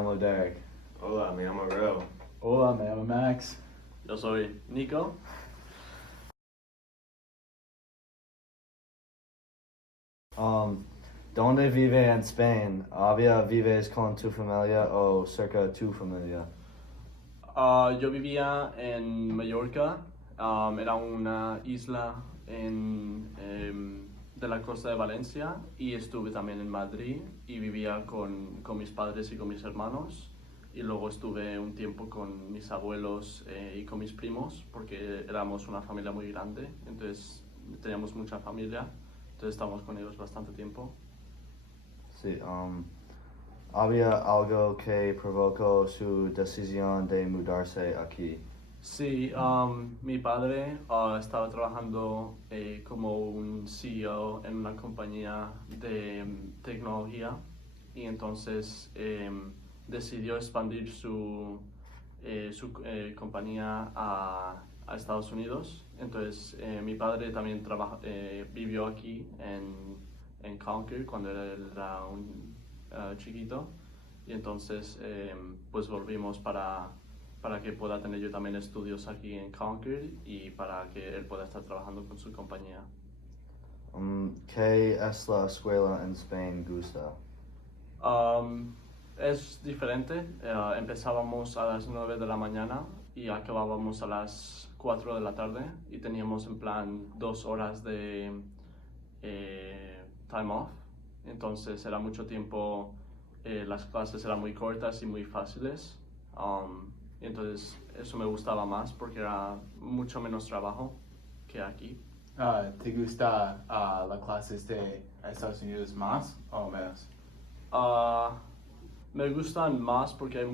llamo Derek. Hola, me llamo Ro. Hola, me llamo Max. Yo soy Nico. ¿Dónde vive en Spain? ¿Había vives con tu familia o cerca de tu familia? Yo vivía en Mallorca. Era una isla de la costa de Valencia, y estuve también en Madrid y vivía con mis padres y con mis hermanos, y luego estuve un tiempo con mis abuelos y con mis primos porque éramos una familia muy grande, entonces teníamos mucha familia, entonces estábamos con ellos bastante tiempo. Sí, ¿había algo que provocó su decisión de mudarse aquí? Sí, mi padre estaba trabajando como un CEO en una compañía de tecnología, y entonces decidió expandir su compañía a Estados Unidos. Entonces mi padre también vivió aquí en Concord cuando él era un chiquito, y entonces pues volvimos para que pueda tener yo también estudios aquí en Concord y para que él pueda estar trabajando con su compañía. ¿Qué es la escuela en Spain gusta? Es diferente. Empezábamos a las 9 de la mañana y acabábamos a las 4 de la tarde, y teníamos en plan 2 horas de time off. Entonces era mucho tiempo, las clases eran muy cortas y muy fáciles. Y entonces eso me gustaba más porque era mucho menos trabajo que aquí. ¿Te gusta las clases de Estados Unidos más o menos? Ah, Me gustan más porque hay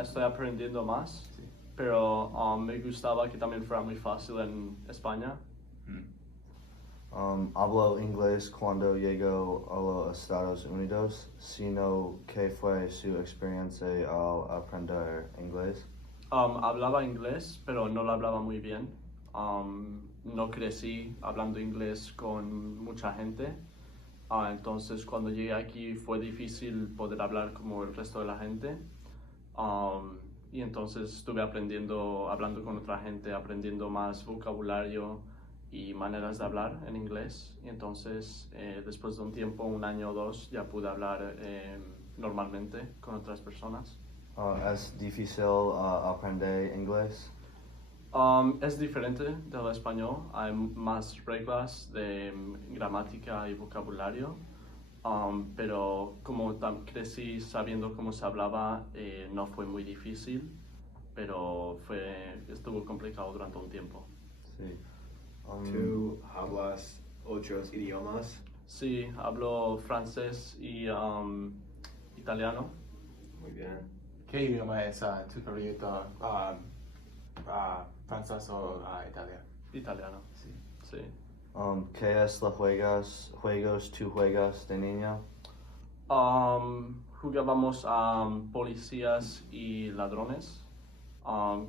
estoy aprendiendo más, Sí. pero me gustaba que también fuera muy fácil en España. ¿Habló inglés cuando llegó a los Estados Unidos? Sino, ¿qué fue su experiencia al aprender inglés? Hablaba inglés, pero no lo hablaba muy bien. No crecí hablando inglés con mucha gente. Entonces cuando llegué aquí fue difícil poder hablar como el resto de la gente. Y entonces estuve hablando con otra gente, aprendiendo más vocabulario y maneras de hablar en inglés. Y entonces después de un tiempo, un año o dos, ya pude hablar normalmente con otras personas. ¿Es difícil aprender inglés? Es diferente del español, hay más reglas de gramática y vocabulario, pero como crecí sabiendo cómo se hablaba, no fue muy difícil, pero estuvo complicado durante un tiempo. Sí. ¿Tú hablas otros idiomas? Sí, hablo francés y italiano. Muy bien. ¿Qué idioma es tu favorito? ¿Francés o italiano? Italiano, Sí. sí. ¿Qué es los juegos tú juegas de niño? Jugábamos a policías y ladrones,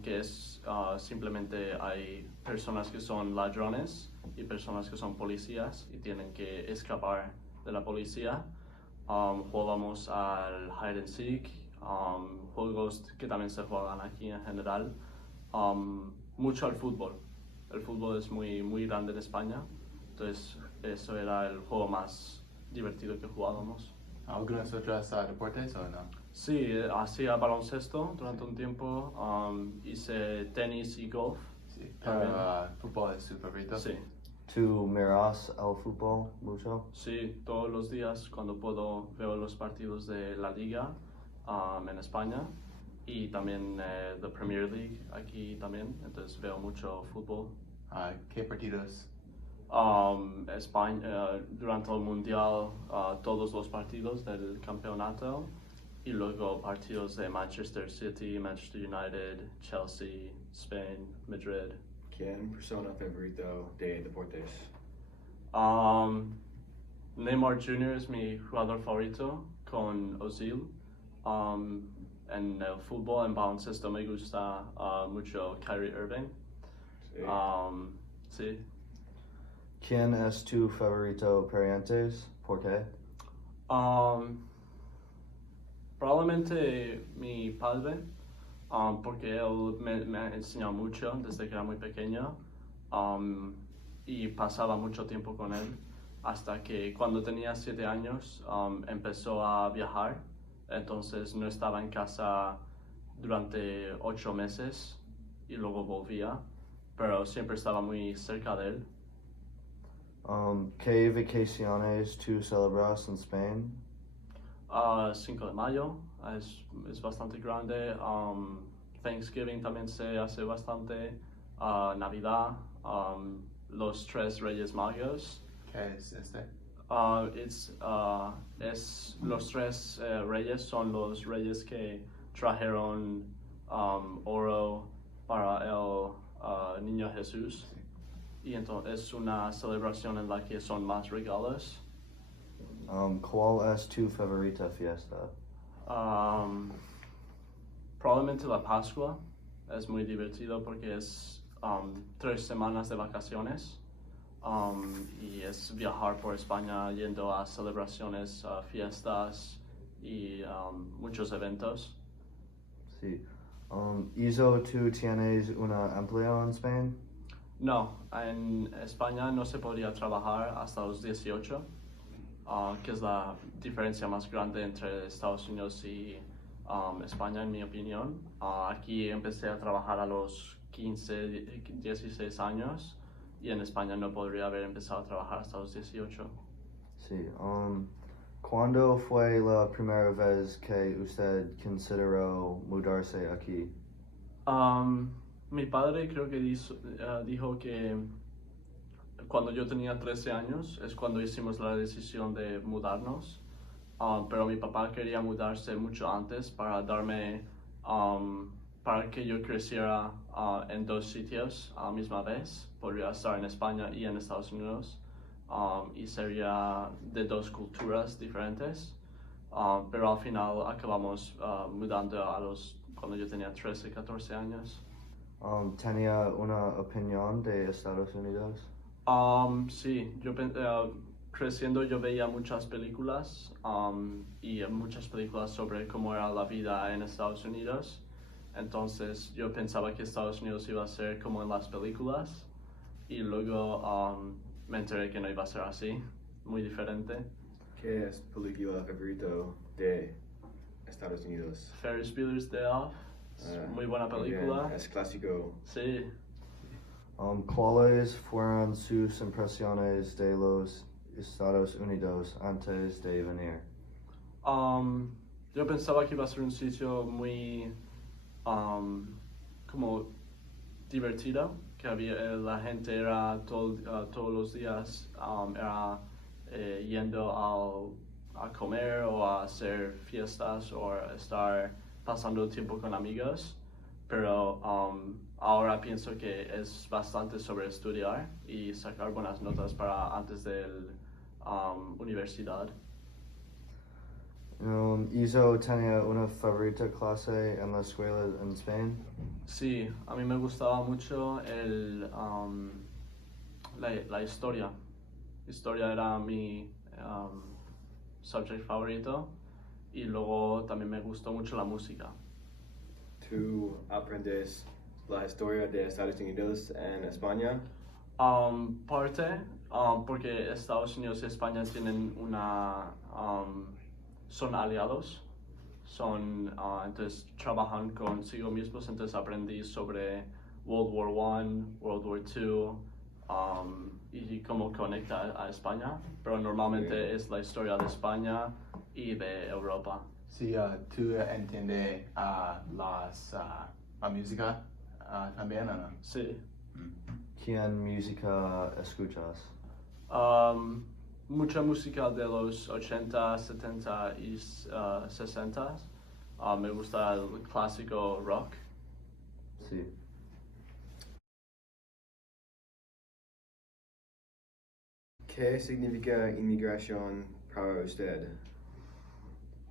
que es simplemente hay personas que son ladrones y personas que son policías y tienen que escapar de la policía. Jugábamos al hide and seek, juegos que también se juegan aquí en general. Mucho al fútbol. El fútbol es muy grande en España, entonces eso era el juego más divertido que jugábamos. ¿Algunos otros deportes o no? Sí, hacía baloncesto durante un tiempo, hice tenis y golf. Sí. También. ¿Fútbol es su favorito? Sí, ¿Tú miras el fútbol mucho? sí, todos los días cuando puedo veo los partidos de la liga en España, y también the Premier League aquí también, entonces veo mucho fútbol. ¿Qué partidos? España, durante el mundial, todos los partidos del campeonato, y luego partidos de Manchester City, Manchester United, Chelsea, Spain, Madrid. ¿Quién persona favorito de deportes? Neymar Jr. es mi jugador favorito con Ozil. En el fútbol, en baloncesto, me gusta mucho Kyrie Irving. Sí. Sí. ¿Quién es tu favorito parientes? ¿Por qué? Probablemente mi padre, porque él me ha enseñado mucho desde que era muy pequeño, y pasaba mucho tiempo con él hasta que cuando tenía 7 años empezó a viajar, entonces no estaba en casa durante 8 meses y luego volvía, pero siempre estaba muy cerca de él. ¿Qué vacaciones tú celebras en Spain? 5 de mayo es bastante grande. Thanksgiving también se hace bastante. Navidad, los 3 Reyes Magos. ¿Qué es este? Los 3 reyes son los reyes que trajeron oro para el niño Jesús. Sí. Y entonces es una celebración en la que son más regalos. ¿Cuál es tu favorita fiesta? Probablemente la Pascua es muy divertido porque es 3 semanas de vacaciones y es viajar por España yendo a celebraciones, fiestas y muchos eventos. Sí. ¿Iso tú tienes un empleo en Spain? No, en España no se podría trabajar hasta los 18, que es la diferencia más grande entre Estados Unidos y España, en mi opinión. Aquí empecé a trabajar a los 15, 16 años y en España no podría haber empezado a trabajar hasta los 18. Sí. ¿Cuándo fue la primera vez que usted consideró mudarse aquí? Mi padre creo que dijo que cuando yo tenía 13 años es cuando hicimos la decisión de mudarnos, pero mi papá quería mudarse mucho antes para darme, para que yo creciera en 2 sitios a la misma vez. Podría estar en España y en Estados Unidos, y sería de 2 culturas diferentes, pero al final acabamos mudando cuando yo tenía 13, 14 años. ¿Tenía una opinión de Estados Unidos? Sí, creciendo yo veía muchas películas y muchas películas sobre cómo era la vida en Estados Unidos. Entonces yo pensaba que Estados Unidos iba a ser como en las películas y luego me enteré que no iba a ser así, muy diferente. ¿Qué es película favorito de Estados Unidos? Ferris Bueller's Day Off, es muy buena película. Bien, es clásico. Sí. ¿Cuáles fueron sus impresiones de los Estados Unidos antes de venir? Yo pensaba que iba a ser un sitio muy como divertido, que la gente era todos los días era yendo a comer o a hacer fiestas o a estar pasando tiempo con amigos, pero ahora pienso que es bastante sobre estudiar y sacar buenas notas para antes de la universidad. ¿Iso tenía una favorita clase en la escuela en Spain? Sí, a mí me gustaba mucho la historia. Historia era mi subject favorito y luego también me gustó mucho la música. ¿Tú aprendes la historia de Estados Unidos en España? Porque Estados Unidos y España tienen son aliados, entonces trabajan consigo mismos, entonces aprendí sobre World War I, World War II, y cómo conecta a España, pero normalmente es la historia de España y de Europa. Sí, ¿tú entiendes la música también o no? Sí. ¿Qué música escuchas? Mucha música de los 80, 70 y 60. Me gusta el clásico rock. Sí. ¿Qué significa inmigración para usted?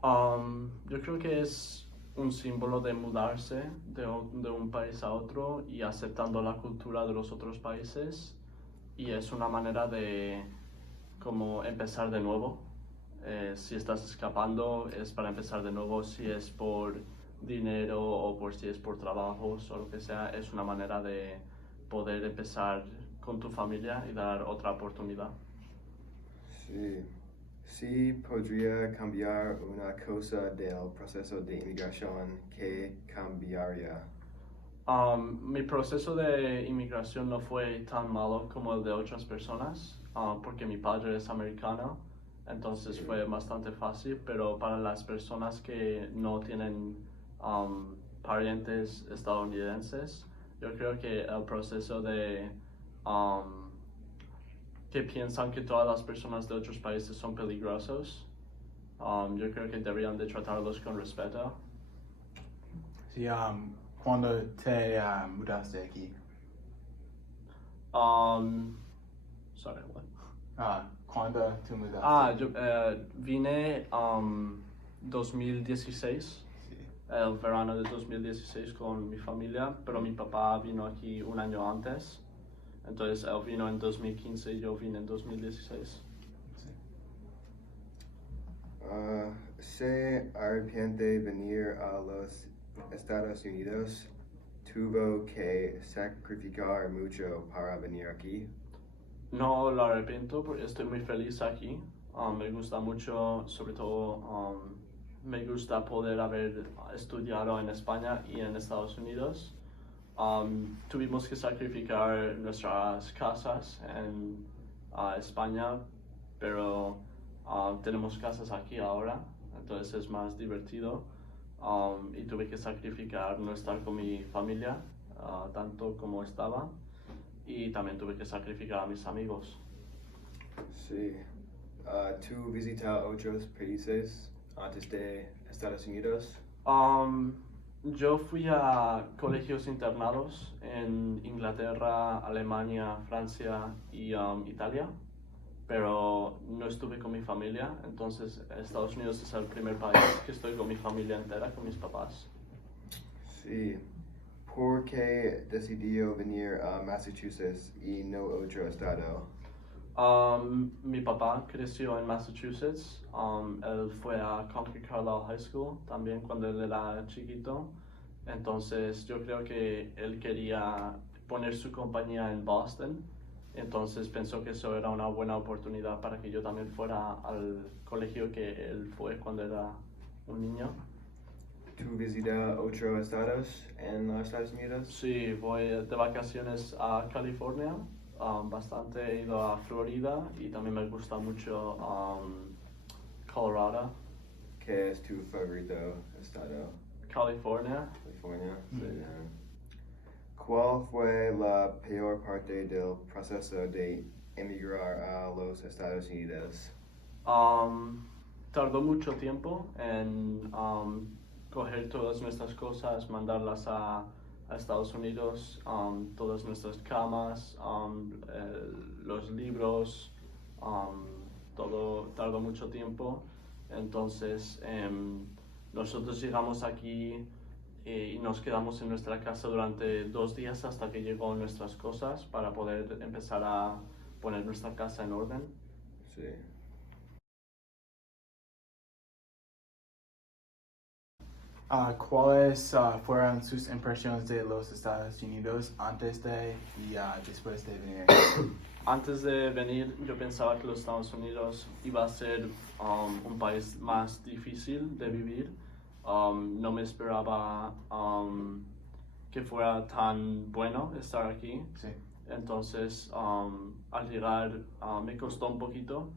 Yo creo que es un símbolo de mudarse de un país a otro y aceptando la cultura de los otros países, y es una manera de como empezar de nuevo Si estás escapando es para empezar de nuevo, si es por dinero o por si es por trabajos o lo que sea, es una manera de poder empezar con tu familia y dar otra oportunidad. Sí. Si podría cambiar una cosa del proceso de inmigración, ¿qué cambiaría? Mi proceso de inmigración no fue tan malo como el de otras personas, porque mi padre es americano, entonces fue bastante fácil, pero para las personas que no tienen parientes estadounidenses, yo creo que el proceso de que piensan que todas las personas de otros países son peligrosos, yo creo que deberían de tratarlos con respeto. Sí, cuando te mudaste aquí? Sorry, what? Cuando te mudaste? Yo vine 2016, Sí. el verano de 2016 con mi familia, pero mi papá vino aquí un año antes, entonces él vino en 2015 y yo vine en 2016. ¿Se arrepiente venir a los Estados Unidos? ¿Tuvo que sacrificar mucho para venir aquí? No lo arrepiento porque estoy muy feliz aquí. Me gusta mucho, sobre todo, me gusta poder haber estudiado en España y en Estados Unidos. Tuvimos que sacrificar nuestras casas en España, pero tenemos casas aquí ahora, entonces es más divertido. Y tuve que sacrificar no estar con mi familia tanto como estaba, y también tuve que sacrificar a mis amigos. Sí. ¿Tú visitas otros países antes de Estados Unidos? Yo fui a colegios internados en Inglaterra, Alemania, Francia y Italia, pero no estuve con mi familia, entonces Estados Unidos es el primer país que estoy con mi familia entera, con mis papás. Sí. ¿Por qué decidió venir a Massachusetts y no otro estado? Mi papá creció en Massachusetts. Él fue a Concord Carlisle High School también cuando él era chiquito. Entonces yo creo que él quería poner su compañía en Boston. Entonces pensó que eso era una buena oportunidad para que yo también fuera al colegio que él fue cuando era un niño. ¿Tú visitas otros estados en los Estados Unidos? Sí, voy de vacaciones a California. Bastante he ido a Florida y también me gusta mucho Colorado. ¿Qué es tu favorito estado? California. California. Sí. ¿Cuál fue la peor parte del proceso de emigrar a los Estados Unidos? Tardó mucho tiempo en coger todas nuestras cosas, mandarlas a Estados Unidos, todas nuestras camas, los libros, todo tardó mucho tiempo. Entonces nosotros llegamos aquí y nos quedamos en nuestra casa durante 2 días hasta que llegó nuestras cosas para poder empezar a poner nuestra casa en orden. Sí. ¿Cuáles fueron sus impresiones de los Estados Unidos antes de y después de venir? Antes de venir, yo pensaba que los Estados Unidos iba a ser un país más difícil de vivir. No me esperaba que fuera tan bueno estar aquí. Sí. Entonces, al llegar, me costó un poquito.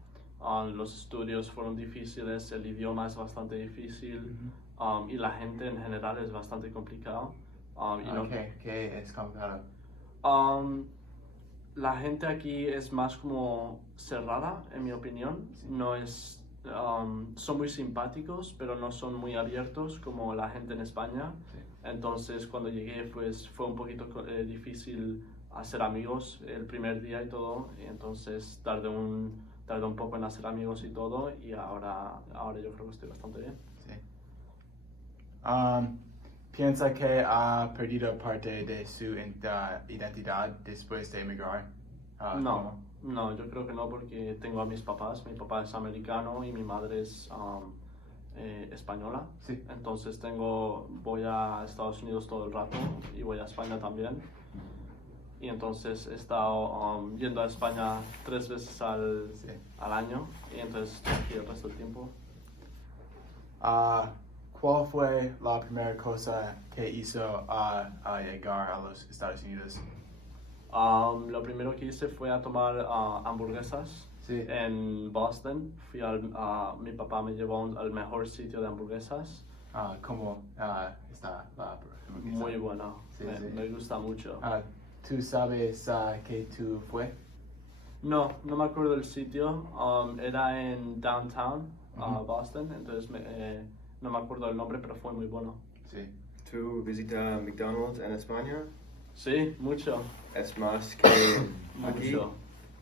Los estudios fueron difíciles, el idioma es bastante difícil, y la gente en general es bastante complicado. ¿Qué es complicado? La gente aquí es más como cerrada, en mi opinión. Sí. No es, son muy simpáticos, pero no son muy abiertos como la gente en España. Sí. Entonces, cuando llegué, pues fue un poquito difícil hacer amigos el primer día y todo. Y entonces tardé un poco en hacer amigos y todo. Y ahora yo creo que estoy bastante bien. Sí. ¿Piensa que ha perdido parte de su identidad después de emigrar? No, No, yo creo que no porque tengo a mis papás. Mi papá es americano y mi madre es española. Sí. Entonces voy a Estados Unidos todo el rato y voy a España también. Y entonces he estado yendo a España 3 veces al año y entonces estoy aquí el resto del tiempo. ¿Cuál fue la primera cosa que hizo a llegar a los Estados Unidos? Lo primero que hice fue a tomar hamburguesas Sí. en Boston. Mi papá me llevó al mejor sitio de hamburguesas. ¿Cómo está la hamburguesa? Muy bueno, Sí, sí. me gusta mucho. ¿Tú sabes qué tú fue? No me acuerdo del sitio. Era en downtown, Ujú. Boston, entonces no me acuerdo el nombre, pero fue muy bueno. Sí. ¿Tú visitas McDonald's en España? Sí, mucho, ¿Es más que aquí? mucho,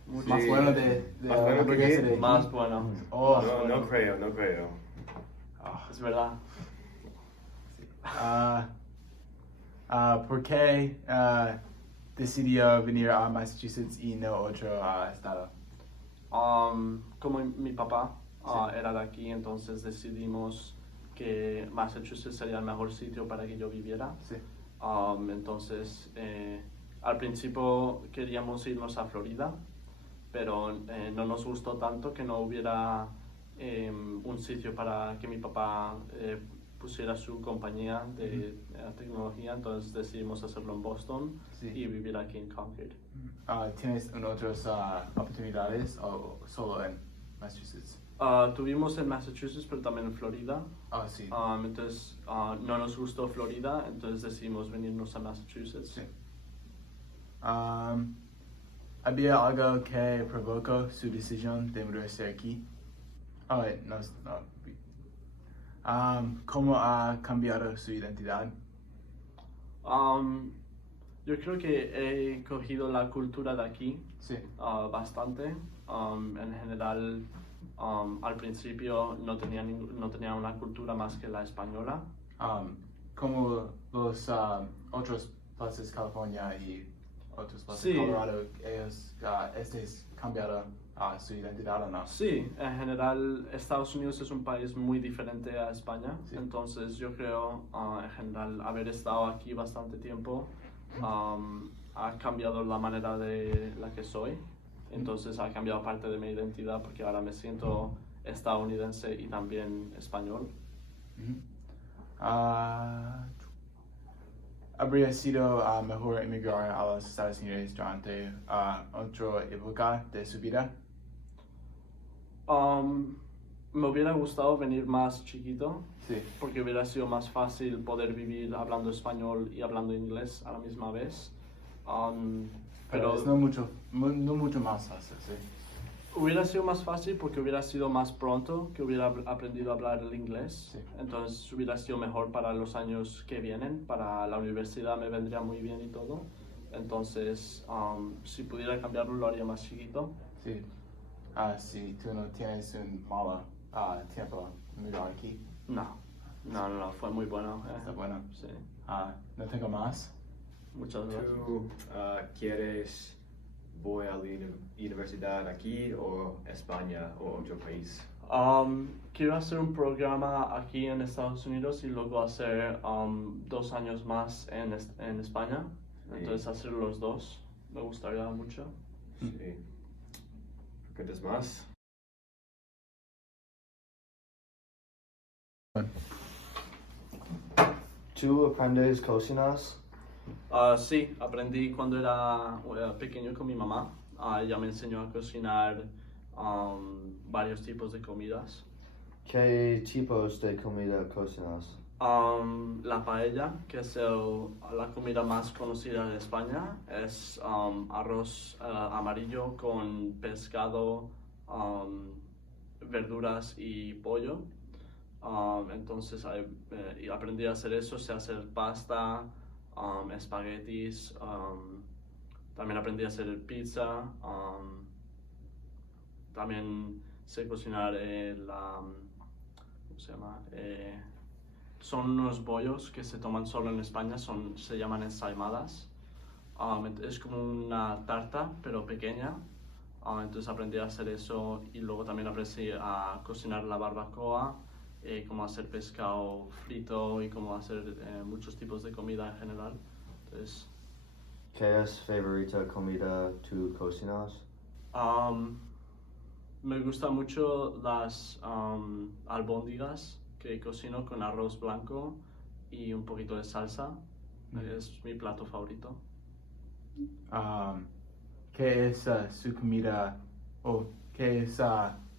mucho. Más Sí. bueno de Más bueno que hamburguesa aquí. de aquí. Más bueno. Oh, No, bueno. no creo, no creo. Es verdad. ¿Por qué decidió venir a Massachusetts y no otro estado? Como mi papá era de aquí, entonces decidimos que Massachusetts sería el mejor sitio para que yo viviera. Sí. Entonces, al principio queríamos irnos a Florida, pero no nos gustó tanto que no hubiera un sitio para que mi papá pusiera su compañía de tecnología, entonces decidimos hacerlo en Boston Sí. y vivir aquí en Concord. ¿Tienes otras oportunidades o solo en Massachusetts? Tuvimos en Massachusetts, pero también en Florida. Sí. Entonces, no nos gustó Florida, entonces decidimos venirnos a Massachusetts. Sí. ¿Había algo que provocó su decisión de mudarse aquí? No. ¿Cómo ha cambiado su identidad? Yo creo que he cogido la cultura de aquí Sí. bastante. En general, al principio no tenía una cultura más que la española. Como los otros plazas California y otros plazas Sí. Colorado, ellos cambiado su identidad o no? Sí, en general Estados Unidos es un país muy diferente a España, Sí. entonces yo creo en general haber estado aquí bastante tiempo ha cambiado la manera de la que soy, entonces ha cambiado parte de mi identidad porque ahora me siento estadounidense y también español. Ujú. ¿Habría sido mejor emigrar a los Estados Unidos durante otra época de su vida? Me hubiera gustado venir más chiquito Sí. porque hubiera sido más fácil poder vivir hablando español y hablando inglés a la misma vez. Pero es no mucho más fácil, sí. Hubiera sido más fácil porque hubiera sido más pronto que hubiera aprendido a hablar el inglés. Sí. Entonces hubiera sido mejor para los años que vienen, para la universidad me vendría muy bien y todo. Entonces, si pudiera cambiarlo, lo haría más chiquito. Sí. Si tú no tienes un malo tiempo migrar aquí, No, fue muy bueno. está bueno. Sí, No tengo más. muchas gracias. ¿Tú quieres voy a la universidad aquí o España o otro país? Quiero hacer un programa aquí en Estados Unidos y luego hacer 2 años más en España. Entonces hacer los dos me gustaría mucho. Sí. ¿Preguntas más? ¿Tú aprendes cocinas? Sí, aprendí cuando era pequeño con mi mamá. Ella me enseñó a cocinar varios tipos de comidas. ¿Qué tipos de comida cocinas? La paella, que es la comida más conocida de España, es arroz amarillo con pescado, verduras y pollo. Entonces y aprendí a hacer eso, sé hacer pasta, espaguetis, también aprendí a hacer pizza, también sé cocinar ¿cómo se llama? Son unos bollos que se toman solo en España, se llaman ensaimadas. Es como una tarta, pero pequeña. Entonces aprendí a hacer eso y luego también aprendí a cocinar la barbacoa, cómo hacer pescado frito y cómo hacer muchos tipos de comida en general. Entonces, ¿Qué es favorita comida tú cocinas? me gustan mucho las albóndigas que cocino con arroz blanco y un poquito de salsa. Es mi plato favorito. ¿Qué es su comida o qué es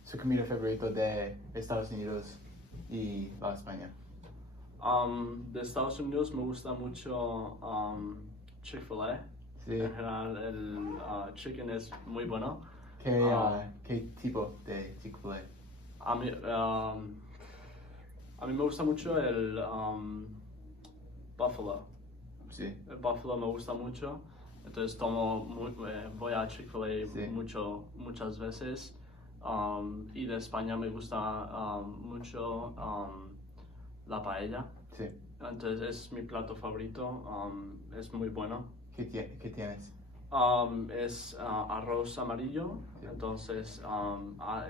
su comida favorita de Estados Unidos y la España? De Estados Unidos me gusta mucho Chick-fil-A. Sí. En general el chicken es muy bueno. ¿Qué tipo de Chick-fil-A? A mí me gusta mucho el buffalo. Sí. El buffalo me gusta mucho. Entonces voy a Chick-fil-A Sí. muchas veces. Y de España me gusta mucho la paella. Sí. Entonces es mi plato favorito. Es muy bueno. ¿Qué tienes? Es arroz amarillo. Sí. Entonces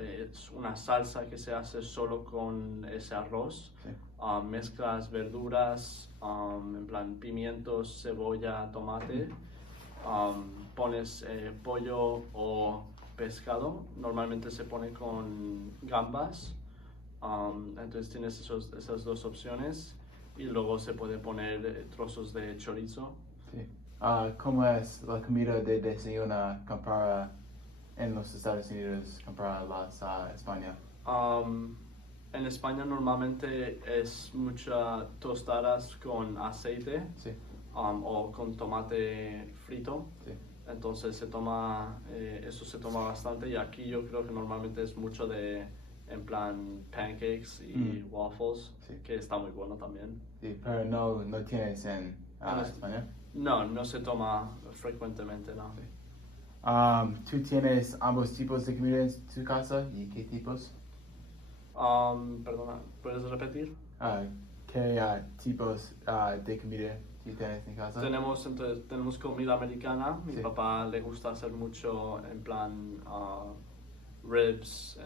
es una salsa que se hace solo con ese arroz. Sí. Mezclas verduras, en plan pimientos, cebolla, tomate. Pones pollo o pescado. Normalmente se pone con gambas. Entonces tienes esas dos opciones. Y luego se puede poner trozos de chorizo. Sí. ¿Cómo es la comida de desayuno comparada en los Estados Unidos comparada a España? En España normalmente es muchas tostadas con aceite. Sí. O con tomate frito. Sí. Entonces eso se toma bastante y aquí yo creo que normalmente es mucho en plan pancakes y waffles, Sí. que está muy bueno también. Sí, pero no tienes en España. No se toma frecuentemente, no. ¿Tú tienes ambos tipos de comida en tu casa y qué tipos? Perdona, ¿puedes repetir? ¿Qué tipos de comida tú tienes en casa? Tenemos comida americana. Mi Sí. papá le gusta hacer mucho en plan ribs,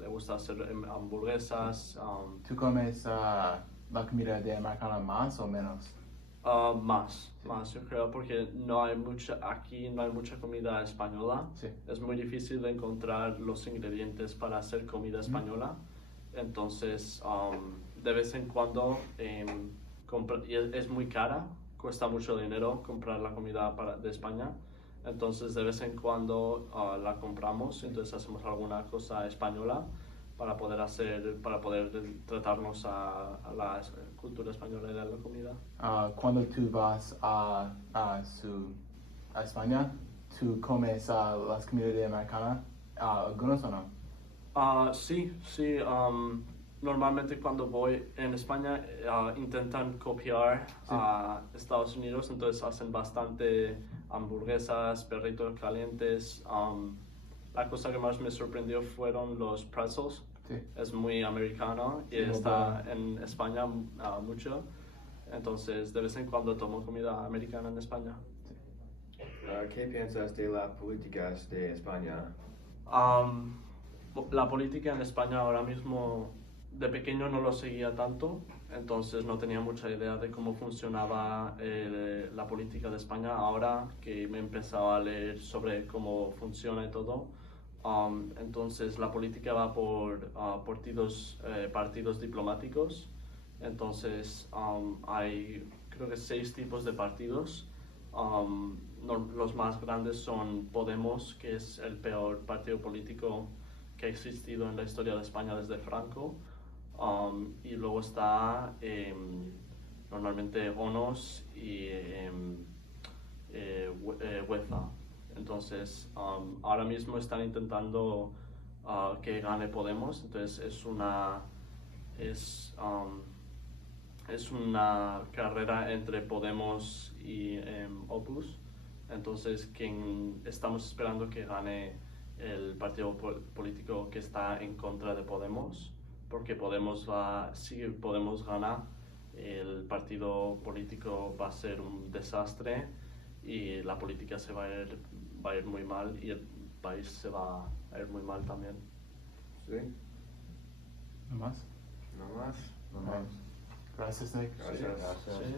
le gusta hacer hamburguesas. ¿Tú comes la comida de americana más o menos? Más, Sí. yo creo, porque aquí no hay mucha comida española. Sí. Es muy difícil de encontrar los ingredientes para hacer comida española. Entonces, de vez en cuando, y es muy cara, cuesta mucho dinero comprar la comida de España. Entonces, de vez en cuando la compramos, entonces hacemos alguna cosa española para poder tratarnos a la cultura española y de la comida. Cuando tú vas a España, ¿tú comes las comidas de americana? ¿Algunos o no? Sí. Normalmente cuando voy en España intentan copiar Sí. a Estados Unidos, entonces hacen bastante hamburguesas, perritos calientes. La cosa que más me sorprendió fueron los pretzels. Sí. Es muy americano y Sí, está en España mucho. Entonces de vez en cuando tomo comida americana en España. ¿Qué piensas de la política de España? La política en España ahora mismo, de pequeño no lo seguía tanto, entonces no tenía mucha idea de cómo funcionaba la política de España. Ahora que me he empezado a leer sobre cómo funciona y todo, entonces la política va por partidos diplomáticos. Entonces hay creo que 6 tipos de partidos. Los más grandes son Podemos, que es el peor partido político que ha existido en la historia de España desde Franco. Y luego está normalmente ONOS y UEFA. Entonces ahora mismo están intentando que gane Podemos. Entonces es una carrera entre Podemos y Opus. Entonces estamos esperando que gane el partido político que está en contra de Podemos, porque si Podemos gana, el partido político va a ser un desastre y la política se va a ir muy mal y país se va a ir muy mal también. ¿Sí? ¿No más? ¿No más? No más. Gracias, Nick. Gracias. Gracias. Sí.